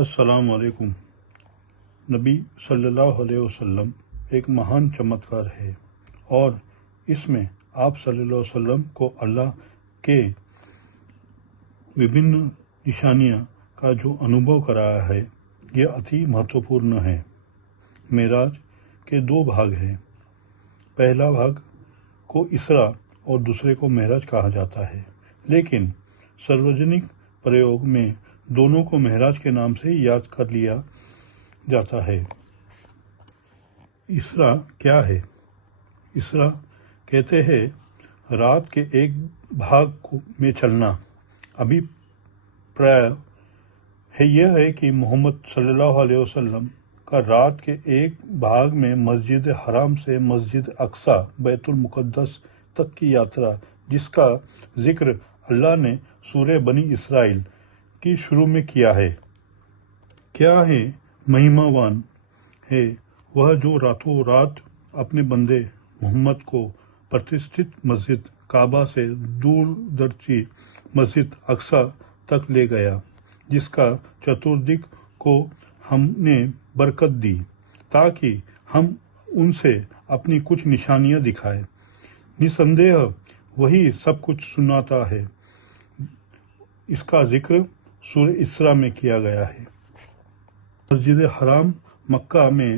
السلام علیکم۔ نبی صلی اللہ علیہ وسلم ایک مہان چمتکار ہے اور اس میں آپ صلی اللہ علیہ وسلم کو اللہ کے وبھن نشانیاں کا جو انوبھو کرایا ہے یہ اتی مہتوپورن ہے۔ معراج کے دو بھاگ ہیں۔ پہلا بھاگ کو اسرا اور دوسرے کو معراج کہا جاتا ہے، لیکن سروجنک پریوگ میں دونوں کو معراج کے نام سے یاد کر لیا جاتا ہے۔ اسرا کیا ہے؟ اسرا کہتے ہیں رات کے ایک بھاگ میں چلنا۔ ابھی پرائے ہے یہ ہے کہ محمد صلی اللہ علیہ وسلم کا رات کے ایک بھاگ میں مسجد حرام سے مسجد اقصی بیت المقدس تک کی یاترا، جس کا ذکر اللہ نے سورہ بنی اسرائیل کی شروع میں کیا ہے۔ کیا ہے مہیماوان ہے وہ جو راتوں رات اپنے بندے محمد کو پرتشٹھت مسجد کعبہ سے دور درچی مسجد اقصی تک لے گیا، جس کا چتردک کو ہم نے برکت دی تاکہ ہم ان سے اپنی کچھ نشانیاں دکھائیں۔ نسندیہ وہی سب کچھ سناتا ہے۔ اس کا ذکر سورہ اسراء میں کیا گیا ہے۔ مسجد حرام مکہ میں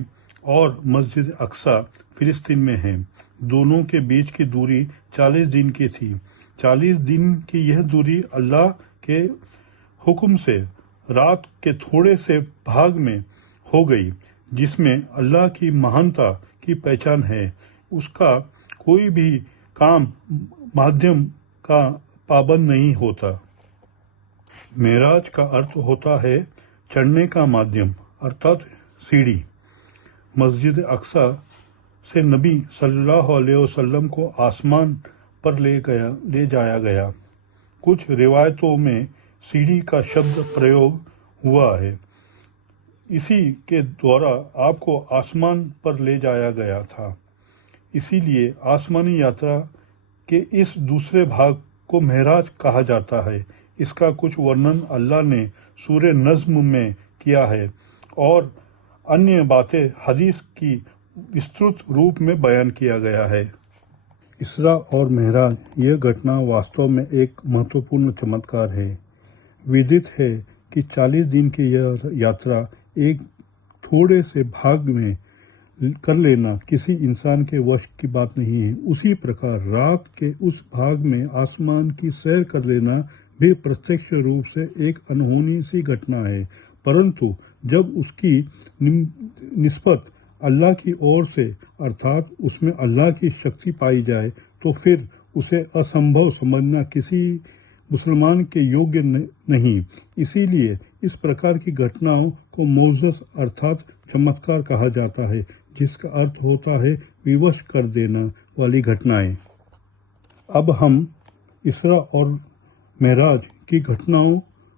اور مسجد اقصی فلسطین میں ہے۔ دونوں کے بیچ کی دوری 40 دن کی تھی۔ 40 دن کی یہ دوری اللہ کے حکم سے رات کے تھوڑے سے بھاگ میں ہو گئی، جس میں اللہ کی مہانتا کی پہچان ہے۔ اس کا کوئی بھی کام مادھیم کا پابند نہیں ہوتا۔ معراج کا ارتھ ہوتا ہے چڑھنے کا مادھیم، ارتھات سیڑھی۔ مسجد اقصی سے نبی صلی اللہ علیہ وسلم کو آسمان پر لے جایا گیا۔ کچھ روایتوں میں سیڑھی کا شبد پریوگ ہوا ہے۔ اسی کے دوارا آپ کو آسمان پر لے جایا گیا تھا۔ اسی لیے آسمانی یاترا کے اس دوسرے بھاگ کو معراج کہا جاتا ہے۔ اس کا کچھ ورنن اللہ نے سورہ نجم میں کیا ہے اور انیہ باتیں حدیث کی وسترت روپ میں بیان کیا گیا ہے۔ اسراء اور معراج یہ گھٹنا واستو میں ایک مہتوپورن چمتکار ہے۔ ودت ہے کہ 40 دن کی یہ یاترا ایک تھوڑے سے بھاگ میں کر لینا کسی انسان کے وش کی بات نہیں ہے۔ اسی پرکار رات کے اس بھاگ میں آسمان کی سیر کر لینا بھی پرتیکش روپ سے ایک انہونی سی گھٹنا ہے، پرنتو جب اس کی نسبت اللہ کی اور سے ارتھات اس میں اللہ کی شکتی پائی جائے تو پھر اسے اسمبھو سمجھنا کسی مسلمان کے یوگیہ نہیں۔ اسی لیے اس پرکار کی گھٹناؤں کو معجز ارتھات چمتکار کہا جاتا ہے، جس کا ارتھ ہوتا ہے ووش کر دینا والی گھٹنائیں۔ اب ہم اسراء اور معراج کی گھٹناؤں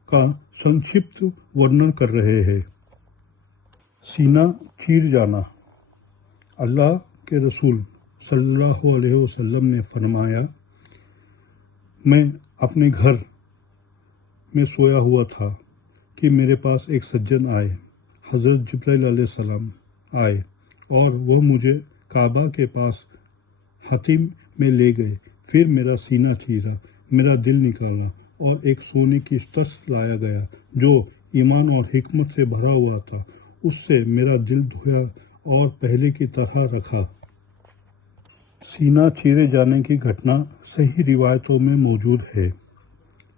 کا سنکشپت ورنن کر رہے ہیں۔ سینہ چیر جانا۔ اللہ کے رسول صلی اللہ علیہ وسلم نے فرمایا، میں اپنے گھر میں سویا ہوا تھا کہ میرے پاس ایک سجن آئے۔ حضرت جبرائیل علیہ السلام آئے اور وہ مجھے کعبہ کے پاس حتیم میں لے گئے۔ پھر میرا سینہ چیرا، میرا دل نکالا اور ایک سونے کی تست لایا گیا جو ایمان اور حکمت سے بھرا ہوا تھا۔ اس سے میرا دل دھویا اور پہلے کی طرح رکھا۔ سینہ چیرے جانے کی گھٹنا صحیح روایتوں میں موجود ہے،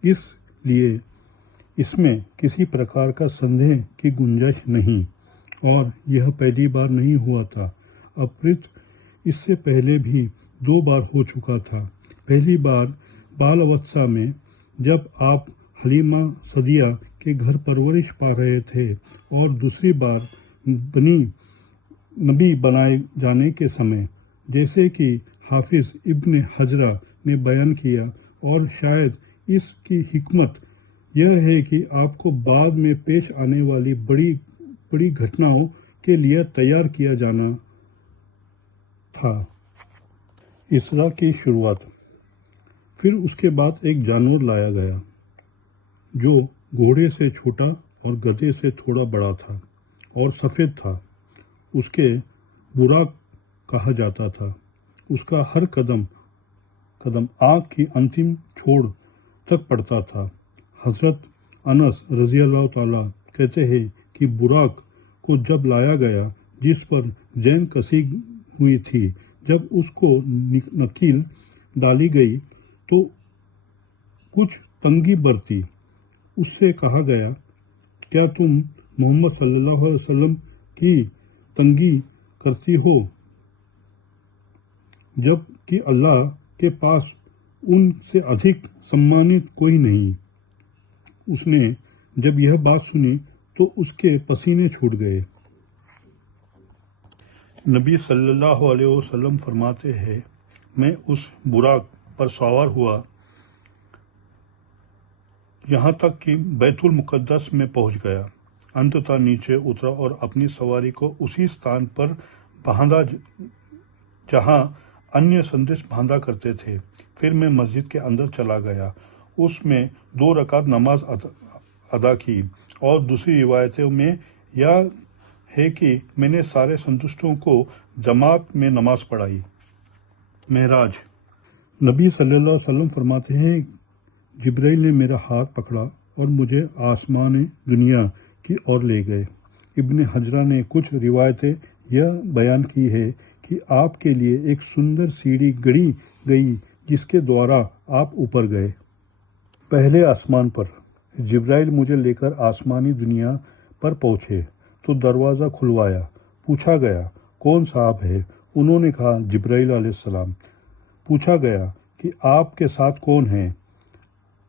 اس لیے اس میں کسی پرکار کا سندے کی گنجائش نہیں، اور یہ پہلی بار نہیں ہوا تھا، اپرت اس سے پہلے بھی 2 بار ہو چکا تھا۔ پہلی بار بالاوستھا میں جب آپ حلیمہ سعدیہ کے گھر پرورش پا رہے تھے، اور دوسری بار نبی بنائے جانے کے سمے، جیسے کہ حافظ ابن حجرہ نے بیان کیا، اور شاید اس کی حکمت یہ ہے کہ آپ کو بعد میں پیش آنے والی بڑی گھٹناؤں کے لیے تیار کیا جانا تھا۔ اسراء کی شروعات۔ پھر اس کے بعد ایک جانور لایا گیا جو گھوڑے سے چھوٹا اور گدھے سے تھوڑا بڑا تھا اور سفید تھا۔ اس کے براق کہا جاتا تھا۔ اس کا ہر قدم آنکھ کی انتم چھوڑ تک پڑتا تھا۔ حضرت انس رضی اللہ تعالیٰ کہتے ہیں کہ براق کو جب لایا گیا جس پر زین کسی ہوئی تھی، جب اس کو نکیل ڈالی گئی تو کچھ تنگی برتی۔ اس سے کہا گیا، کیا تم محمد صلی اللہ علیہ وسلم کی تنگی کرتی ہو؟ جب کہ اللہ کے پاس ان سے ادھک سمانت کوئی نہیں۔ اس نے جب یہ بات سنی تو اس کے پسینے چھوٹ گئے۔ نبی صلی اللہ علیہ وسلم فرماتے ہیں، میں اس براق پر سوار ہوا یہاں تک کہ بیت المقدس میں پہنچ گیا۔ انتتہ نیچے اترا اور اپنی سواری کو اسی استعان پر باندھا جہاں انیہ سندش باندھا کرتے تھے۔ پھر میں مسجد کے اندر چلا گیا، اس میں 2 رکعت نماز ادا کی، اور دوسری روایتوں میں یہ ہے کہ میں نے سارے سنتشٹوں کو جماعت میں نماز پڑھائی۔ معراج۔ نبی صلی اللہ علیہ وسلم فرماتے ہیں، جبرائیل نے میرا ہاتھ پکڑا اور مجھے آسمان دنیا کی اور لے گئے۔ ابن حجرہ نے کچھ روایتیں یہ بیان کی ہے کہ آپ کے لیے ایک سندر سیڑھی گڑی گئی جس کے دوارا آپ اوپر گئے۔ پہلے آسمان پر جبرائیل مجھے لے کر آسمانی دنیا پر پہنچے تو دروازہ کھلوایا۔ پوچھا گیا، کون صاحب ہے؟ انہوں نے کہا، جبرائیل علیہ السلام۔ پوچھا گیا کہ آپ کے ساتھ کون ہیں؟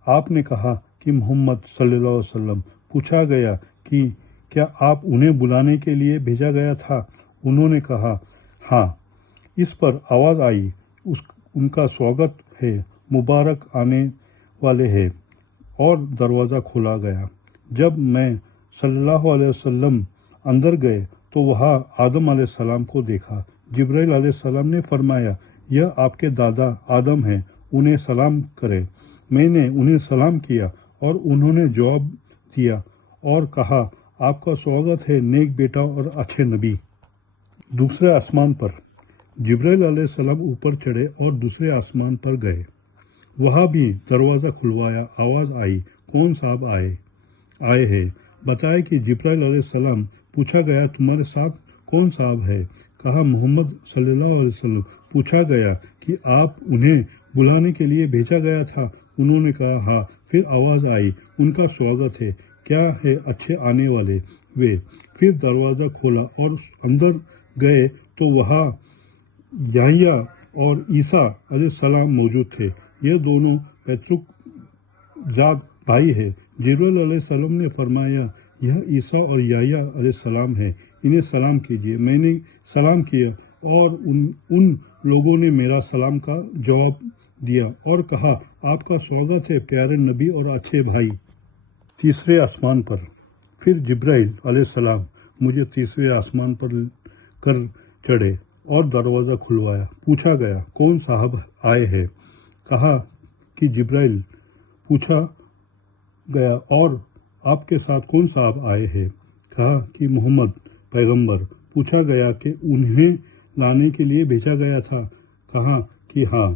آپ نے کہا کہ محمد صلی اللہ علیہ وسلم۔ پوچھا گیا کہ کیا آپ انہیں بلانے کے لیے بھیجا گیا تھا؟ انہوں نے کہا، ہاں۔ اس پر آواز آئی، ان کا سواگت ہے، مبارک آنے والے ہیں، اور دروازہ کھولا گیا۔ جب میں صلی اللہ علیہ وسلم اندر گئے تو وہاں آدم علیہ السلام کو دیکھا۔ جبرائیل علیہ السلام نے فرمایا، یہ آپ کے دادا آدم ہیں، انہیں سلام کرے۔ میں نے انہیں سلام کیا اور انہوں نے جواب دیا اور کہا، آپ کا سواگت ہے نیک بیٹا اور اچھے نبی۔ دوسرے آسمان پر جبرائیل علیہ السلام اوپر چڑھے اور دوسرے آسمان پر گئے۔ وہاں بھی دروازہ کھلوایا، آواز آئی، کون صاحب آئے ہیں؟ بتایا کہ جبرائیل علیہ السلام۔ پوچھا گیا، تمہارے ساتھ کون صاحب ہے؟ کہا، محمد صلی اللہ علیہ وسلم۔ پوچھا گیا کہ آپ انہیں بلانے کے لیے بھیجا گیا تھا؟ انہوں نے کہا، ہاں۔ پھر آواز آئی، ان کا سواگت ہے، کیا ہے اچھے آنے والے وے۔ پھر دروازہ کھولا اور اندر گئے تو وہاں یحییٰ اور عیسیٰ علیہ السلام موجود تھے۔ یہ دونوں پیترک ذات بھائی ہیں۔ جبرائیل علیہ السلام نے فرمایا، یہ عیسیٰ اور یحییٰ علیہ السلام ہیں، انہیں سلام کیجیے۔ میں نے سلام کیا اور ان لوگوں نے میرا سلام کا جواب دیا اور کہا، آپ کا سواگت ہے پیارے نبی اور اچھے بھائی۔ تیسرے آسمان پر پھر جبرائیل علیہ السلام مجھے تیسرے آسمان پر کر چڑھے اور دروازہ کھلوایا۔ پوچھا گیا، کون صاحب آئے ہیں؟ کہا کہ جبرائیل۔ پوچھا گیا، اور آپ کے ساتھ کون صاحب آئے ہیں؟ کہا کہ محمد پیغمبر۔ پوچھا گیا کہ انہیں لانے کے لیے بھیجا گیا تھا؟ کہا کہ ہاں۔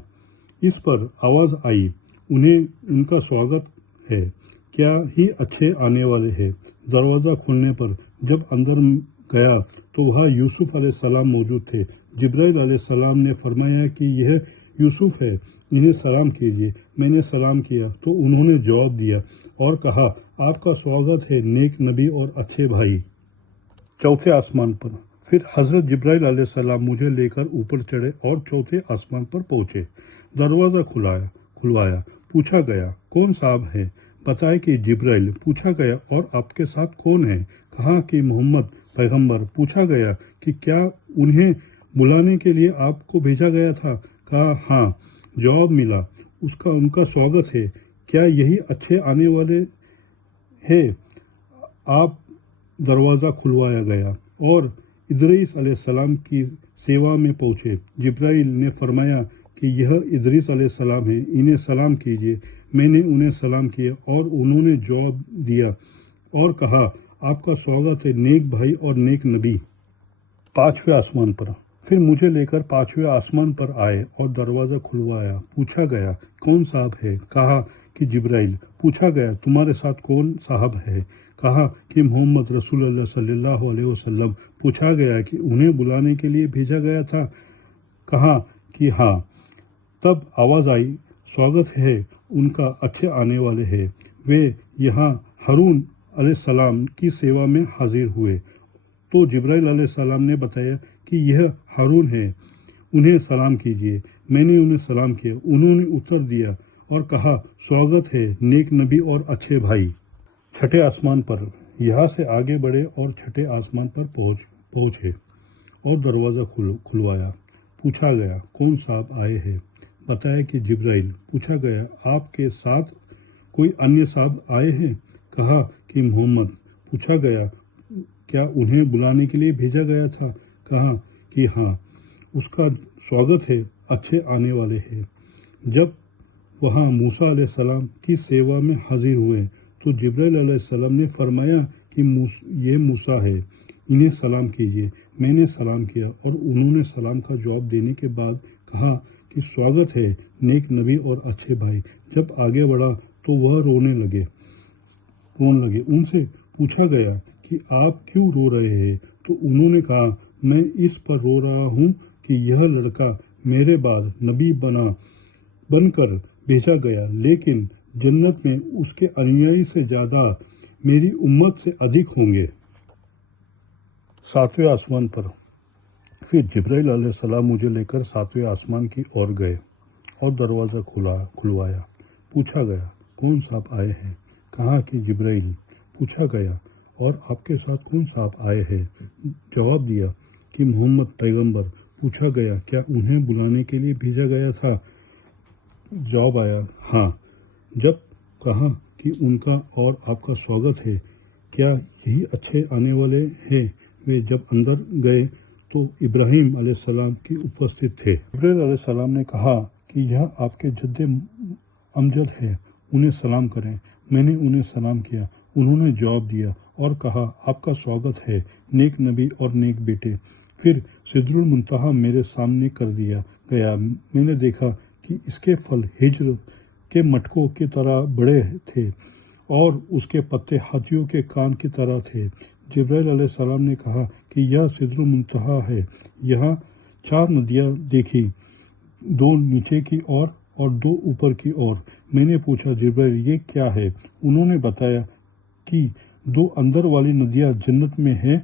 اس پر آواز آئی، انہیں ان کا سواگت ہے، کیا ہی اچھے آنے والے ہیں۔ دروازہ کھولنے پر جب اندر گیا تو وہاں یوسف علیہ السلام موجود تھے۔ جبرائیل علیہ السلام نے فرمایا کہ یہ یوسف ہے، انہیں سلام کیجیے۔ میں نے سلام کیا تو انہوں نے جواب دیا اور کہا، آپ کا سواگت ہے نیک نبی اور اچھے بھائی۔ چوتھے آسمان پر پھر حضرت جبرائیل علیہ السلام مجھے لے کر اوپر چڑھے اور چوتھے آسمان پر پہنچے۔ دروازہ کھلوایا۔ پوچھا گیا، کون صاحب ہے؟ بتایا کہ جبرائیل۔ پوچھا گیا، اور آپ کے ساتھ کون ہے؟ کہا کہ محمد پیغمبر۔ پوچھا گیا کہ کیا انہیں بلانے کے لیے آپ کو بھیجا گیا تھا؟ کہا، ہاں۔ جواب ملا، ان کا سواگت ہے، کیا یہی اچھے آنے والے ہیں؟ آپ دروازہ کھلوایا گیا اور ادریس علیہ السلام کی سیوا میں پہنچے۔ جبرائیل نے فرمایا کہ یہ ادریس علیہ السلام ہیں، انہیں سلام کیجیے۔ میں نے انہیں سلام کیا اور انہوں نے جواب دیا اور کہا آپ کا سواگت ہے نیک بھائی اور نیک نبی۔ 5ویں آسمان پر۔ پھر مجھے لے کر 5ویں آسمان پر آئے اور دروازہ کھلوایا۔ پوچھا گیا کون صاحب ہے؟ کہا کہ جبرائیل۔ پوچھا گیا تمہارے ساتھ کون صاحب ہے؟ کہا کہ محمد رسول اللہ صلی اللہ علیہ وسلم۔ پوچھا گیا کہ انہیں بلانے کے لیے بھیجا گیا تھا؟ کہا کہ ہاں۔ تب آواز آئی سواگت ہے ان کا، اچھے آنے والے ہیں، وہ یہاں ہارون علیہ السلام کی سیوا میں حاضر ہوئے۔ تو جبرائیل علیہ السلام نے بتایا کہ یہ ہارون ہے، انہیں سلام کیجیے۔ میں نے انہیں سلام کیا، انہوں نے اتر دیا اور کہا سواگت ہے نیک نبی اور اچھے بھائی۔ 6 آسمان پر۔ یہاں سے آگے بڑھے اور 6 آسمان پر پہنچے اور دروازہ کھلوایا۔ پوچھا گیا کون صاحب آئے ہیں؟ بتایا کہ جبرائیل۔ پوچھا گیا آپ کے ساتھ کوئی انیہ صاحب آئے ہیں؟ کہا کہ محمد۔ پوچھا گیا کیا انہیں بلانے کے لیے بھیجا گیا تھا؟ کہا کہ ہاں۔ اس کا سواگت ہے اچھے آنے والے ہیں۔ جب وہاں موسیٰ علیہ السلام کی سیوا میں حاضر ہوئے تو جبرائیل علیہ السلام نے فرمایا کہ یہ موسیٰ ہے، انہیں سلام کیجیے۔ میں نے سلام کیا اور انہوں نے سلام کا جواب دینے کے بعد کہا کہ سواگت ہے نیک نبی اور اچھے بھائی۔ جب آگے بڑھا تو وہ رونے لگے۔ ان سے پوچھا گیا کہ آپ کیوں رو رہے ہیں؟ تو انہوں نے کہا میں اس پر رو رہا ہوں کہ یہ لڑکا میرے بعد نبی بن کر بھیجا گیا، لیکن جنت میں اس کے انیائی سے زیادہ میری امت سے ادھک ہوں گے۔ 7ویں آسمان پر۔ پھر جبرائیل علیہ السلام مجھے لے کر 7ویں آسمان کی اور گئے اور دروازہ کھلوایا۔ پوچھا گیا کون صاحب آئے ہیں؟ کہا کہ جبرائیل۔ پوچھا گیا اور آپ کے ساتھ کون صاحب آئے ہیں؟ جواب دیا کہ محمد پیغمبر۔ پوچھا گیا کیا انہیں بلانے کے لیے بھیجا گیا تھا؟ جواب آیا ہاں۔ جب کہا کہ ان کا اور آپ کا سواگت ہے، کیا یہی اچھے آنے والے ہیں؟ وہ جب اندر گئے تو ابراہیم علیہ السلام کی اپستھت تھے۔ جبرائیل علیہ السلام نے کہا کہ یہ آپ کے جد امجد ہے، انہیں سلام کریں۔ میں نے انہیں سلام کیا، انہوں نے جواب دیا اور کہا آپ کا سواگت ہے نیک نبی اور نیک بیٹے۔ پھر سدر المنتہا میرے سامنے کر دیا گیا۔ میں نے دیکھا کہ اس کے پھل ہجر کے مٹکوں کی طرح بڑے تھے اور اس کے پتے ہاتھیوں کے کان کی طرح تھے۔ جبرائیل علیہ السلام نے کہا کہ یہ سدر المنتہا ہے۔ یہاں 4 ندیاں دیکھی، 2 نیچے کی اور 2 اوپر کی اور۔ میں نے پوچھا جبرائیل یہ کیا ہے؟ انہوں نے بتایا کہ 2 اندر والی ندیاں جنت میں ہیں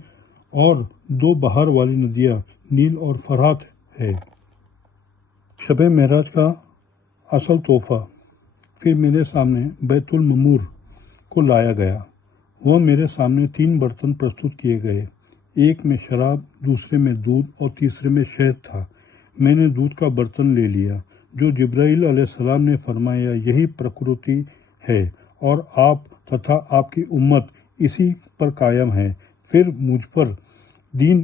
اور 2 باہر والی ندیاں نیل اور فرات ہے۔ شب معراج کا اصل تحفہ۔ پھر میرے سامنے بیت المعمور کو لایا گیا۔ وہ میرے سامنے 3 برتن پرستت کیے گئے، ایک میں شراب، دوسرے میں دودھ اور تیسرے میں شہد تھا۔ میں نے دودھ کا برتن لے لیا جو جبرائیل علیہ السلام نے فرمایا یہی پرکرتی ہے اور آپ تتھا آپ کی امت اسی پر قائم ہے۔ پھر مجھ پر دن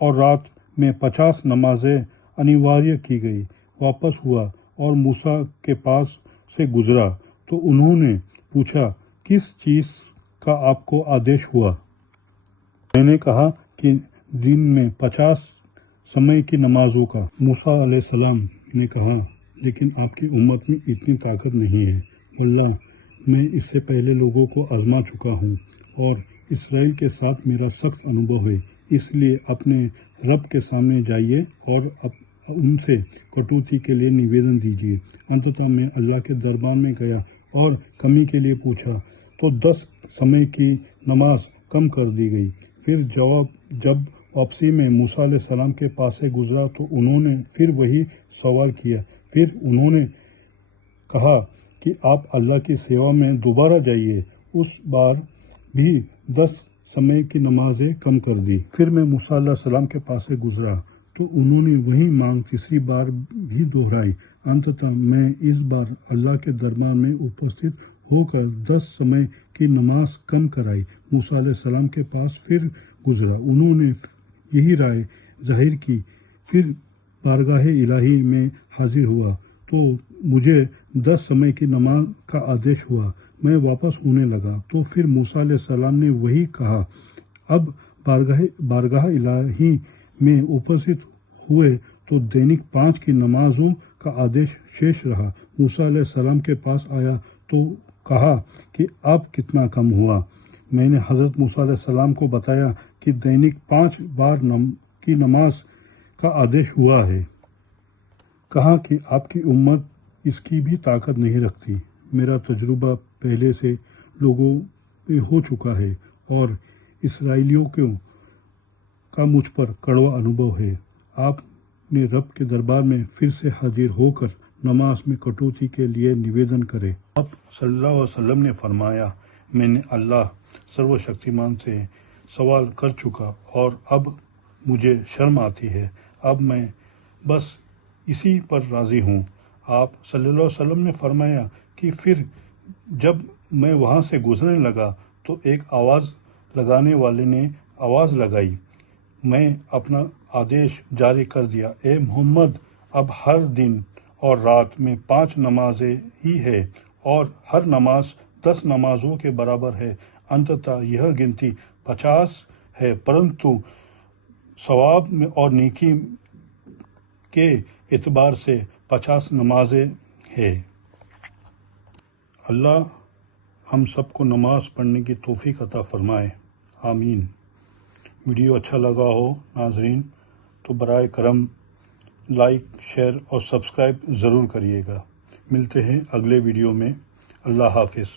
اور رات میں 50 نمازیں انواریہ کی گئی۔ واپس ہوا اور موسیٰ کے پاس سے گزرا تو انہوں نے پوچھا کس چیز کا آپ کو آدیش ہوا؟ میں نے کہا کہ دن میں 50 سمے کی نمازوں کا۔ موسیٰ علیہ السلام نے کہا لیکن آپ کی امت میں اتنی طاقت نہیں ہے، واللہ میں اس سے پہلے لوگوں کو آزما چکا ہوں اور اسرائیل کے ساتھ میرا سخت انوبھو ہے، اس لیے اپنے رب کے سامنے جائیے اور ان سے کٹوتی کے لیے نویدن دیجیے۔ انتتہ میں اللہ کے دربار میں گیا اور کمی کے لیے پوچھا تو 10 سمے کی نماز کم کر دی گئی۔ پھر جب واپسی میں موسیٰ علیہ السلام کے پاس سے گزرا تو انہوں نے پھر وہی سوال کیا۔ پھر انہوں نے کہا کہ آپ اللہ کی سیوا میں دوبارہ جائیے۔ اس بار بھی 10 سمے کی نمازیں کم کر دی۔ پھر میں موسیٰ علیہ السلام کے پاس سے گزرا تو انہوں نے وہی مانگ تیسری بار بھی دہرائی۔ انتتہ میں اس بار اللہ کے دربار میں اپستھت ہو کر 10 سمے کی نماز کم کرائی۔ موسیٰ علیہ السلام کے پاس پھر گزرا، انہوں نے یہی رائے ظاہر کی۔ پھر بارگاہ الہی میں حاضر ہوا تو مجھے 10 سمے کی نماز کا آدیش ہوا۔ میں واپس ہونے لگا تو پھر موسیٰ علیہ السلام نے وہی کہا۔ اب بارگاہ الہی میں اپستھت ہوئے تو دینک 5 کی نمازوں کا آدیش شیش رہا۔ موسیٰ علیہ السلام کے پاس آیا تو کہا کہ اب کتنا کم ہوا؟ میں نے حضرت موسیٰ علیہ السلام کو بتایا کہ دینک 5 بار کی نماز کا آدیش ہوا ہے۔ کہا کہ آپ کی امت اس کی بھی طاقت نہیں رکھتی۔ میرا تجربہ پہلے سے لوگوں میں ہو چکا ہے اور اسرائیلیوں کا مجھ پر کڑوا انوبھو ہے۔ آپ نے رب کے دربار میں پھر سے حاضر ہو کر نماز میں کٹوتی کے لیے نویدن کرے۔ آپ صلی اللہ علیہ وسلم نے فرمایا، میں نے اللہ سرو شکتیمان سے سوال کر چکا اور اب مجھے شرم آتی ہے۔ اب میں بس اسی پر راضی ہوں۔ آپ صلی اللہ علیہ وسلم نے فرمایا کہ پھر جب میں وہاں سے گزرنے لگا تو ایک آواز لگانے والے نے آواز لگائی۔ میں اپنا آدیش جاری کر دیا، اے محمد، اب ہر دن اور رات میں 5 نمازیں ہی ہے اور ہر نماز 10 نمازوں کے برابر ہے۔ انتتہ یہ گنتی 50 ہے، پرنتو ثواب میں اور نیکی کے اعتبار سے 50 نمازیں ہیں۔ اللہ ہم سب کو نماز پڑھنے کی توفیق عطا فرمائے، آمین۔ ویڈیو اچھا لگا ہو ناظرین تو برائے کرم لائک، شیئر اور سبسکرائب ضرور کریے گا۔ ملتے ہیں اگلے ویڈیو میں۔ اللہ حافظ۔